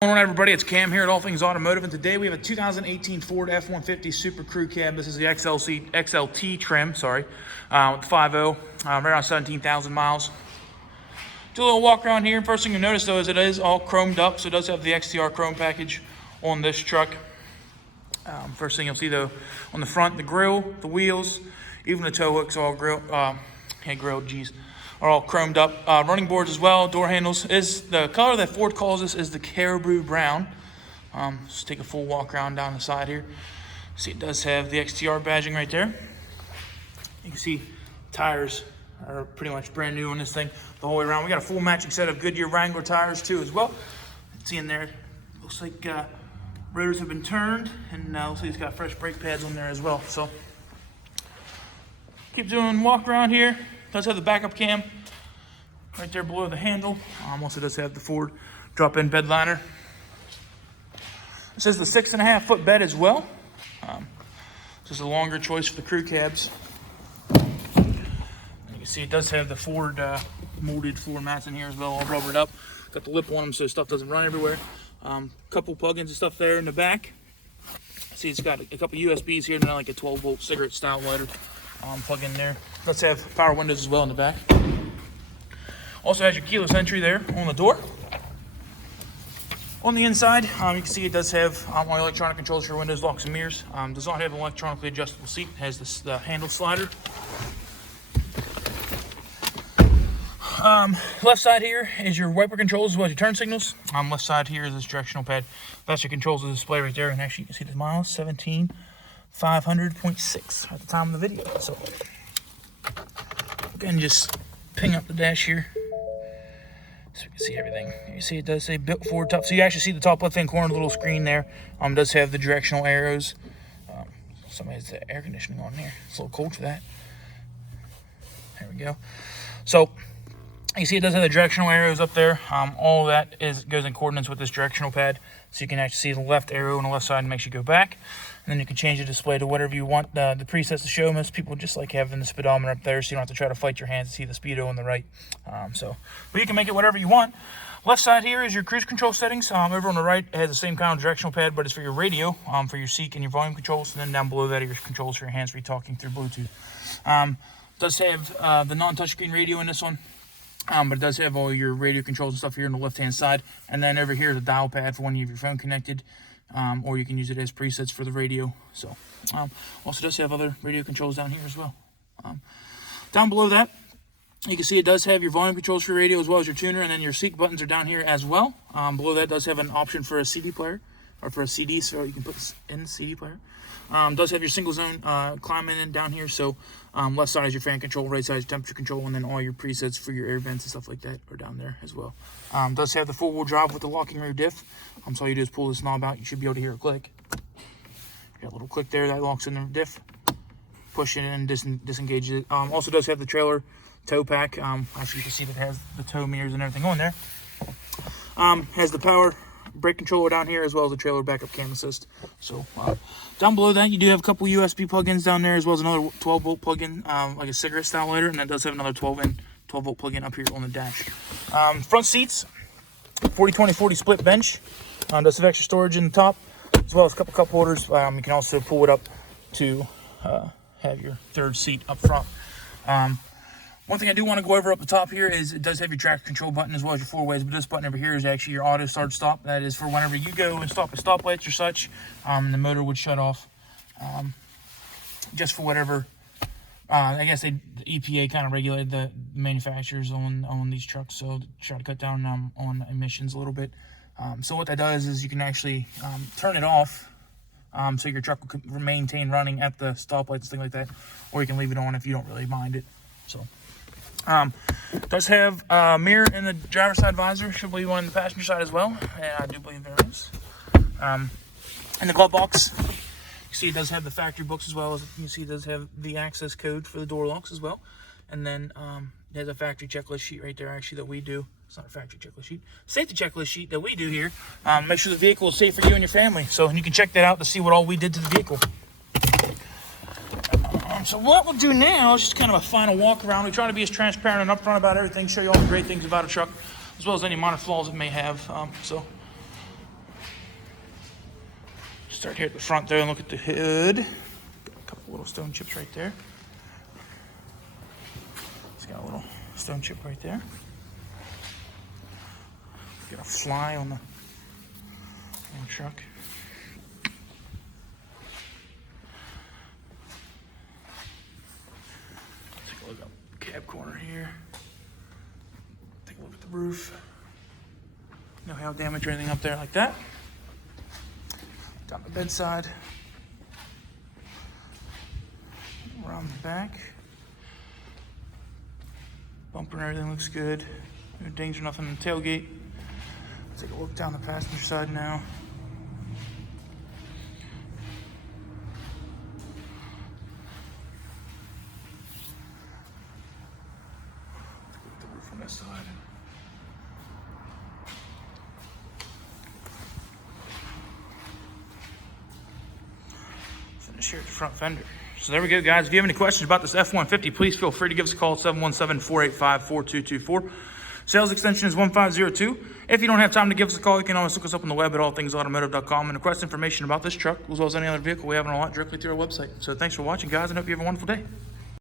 What's going on, everybody? It's Cam here at All Things Automotive, and today we have a 2018 Ford F-150 Super Crew Cab. This is the XLT trim, with the 5.0, right around 17,000 miles. Do a little walk around here. First thing you notice, though, is it is all chromed up, so it does have the XTR chrome package on this truck. First thing you'll see, though, on the front, the grill, the wheels, even the tow hooks, all grilled, are all chromed up. Running boards as well. Door handles is the color that Ford calls this is the caribou brown. Let's take a full walk around down the side here. See, it does have the XTR badging right there. You can see tires are pretty much brand new on this thing the whole way around. We got a full matching set of GoodYear Wrangler tires too as well. See in there, looks like rotors have been turned, and looks like it's got fresh brake pads on there as well. So keep doing walk around here. Does have the backup cam right there below the handle. Also does have the Ford drop-in bed liner. This is the 6.5 foot bed as well. This is a longer choice for the crew cabs. And you can see it does have the Ford molded floor mats in here as well, all rubbered up. Got the lip on them so stuff doesn't run everywhere. Couple plug-ins and stuff there in the back. See, it's got a couple USBs here and then like a 12-volt cigarette style lighter. Plug in there. Let's have power windows as well in the back. Also has your keyless entry there on the door. On the inside, you can see it does have all electronic controls for windows, locks, and mirrors. Does not have an electronically adjustable seat. It has this handle slider. Left side here is your wiper controls as well as your turn signals. Left side here is this directional pad. That's your controls of the display right there. And actually, you can see the miles, 17,500.6 at the time of the video. So again, just ping up the dash here so you can see everything. You see it does say built Ford top. So you actually see the top left hand corner, the little screen there. Does have the directional arrows. Somebody has the air conditioning on there. It's a little cold for that. There we go. So you see it does have the directional arrows up there. All of that goes in coordinates with this directional pad. So you can actually see the left arrow on the left side and makes you go back. And then you can change the display to whatever you want the presets to show. Most people just like having the speedometer up there so you don't have to try to fight your hands to see the speedo on the right. But you can make it whatever you want. Left side here is your cruise control settings. Over on the right, it has the same kind of directional pad, but it's for your radio, for your seat and your volume controls. And then down below that are your controls for your hands-free talking through Bluetooth. Does have the non-touchscreen radio in this one. But it does have all your radio controls and stuff here on the left-hand side. And then over here is a dial pad for when you have your phone connected. Or you can use it as presets for the radio. So, also does have other radio controls down here as well. Down below that, you can see it does have your volume controls for your radio as well as your tuner. And then your seat buttons are down here as well. Below that does have an option for a CD player. Or for a CD, so you can put this in the CD player. Does have your single zone climate in down here. So left side is your fan control, right side is temperature control, and then all your presets for your air vents and stuff like that are down there as well. Does have the four-wheel drive with the locking rear diff. So all you do is pull this knob out. You should be able to hear a click. Got a little click there that locks in the diff. Push it in and disengage it. Also does have the trailer tow pack. Actually, you can see that it has the tow mirrors and everything on there. Has the power brake controller down here as well as the trailer backup cam assist. So down below that, you do have a couple USB plug-ins down there as well as another 12-volt plug-in, like a cigarette style lighter, and that does have another 12-volt plug-in up here on the dash. Front seats, 40-20-40 split bench. Does have extra storage in the top as well as a couple cup holders. You can also pull it up to have your third seat up front. One thing I do want to go over up the top here is it does have your traction control button as well as your four ways, but this button over here is actually your auto start stop. That is for whenever you go and stop at stoplights or such, the motor would shut off. Just for whatever, I guess the EPA kind of regulated the manufacturers on these trucks, so to try to cut down on emissions a little bit. So what that does is you can actually turn it off so your truck will maintain running at the stoplights and things like that, or you can leave it on if you don't really mind it. So. Does have a mirror in the driver's side visor. Should be one in the passenger side as well. And I do believe there is. In the glove box, you see it does have the factory books as well as you see it does have the access code for the door locks as well. And then it has a factory checklist sheet right there actually that we do. It's not a factory checklist sheet. Safety checklist sheet that we do here. Make sure the vehicle is safe for you and your family. So you can check that out to see what all we did to the vehicle. So what we'll do now is just kind of a final walk around. We try to be as transparent and upfront about everything, show you all the great things about a truck, as well as any minor flaws it may have. So Start here at the front there and look at the hood. Got a couple little stone chips right there. It's got a little stone chip right there. Got a fly on the truck. Take a look up the cab corner here. Take a look at the roof. No hail damage or anything up there like that. Down the bedside. Around the back. Bumper and everything looks good. No dings or nothing in the tailgate. Take a look down the passenger side now. Take a look at the roof on this side. Finish here at the front fender. So there we go, guys. If you have any questions about this F-150, please feel free to give us a call at 717-485-4224. Sales extension is 1502. If you don't have time to give us a call, you can always look us up on the web at allthingsautomotive.com and request information about this truck, as well as any other vehicle we have on our lot directly through our website. So thanks for watching, guys, and hope you have a wonderful day.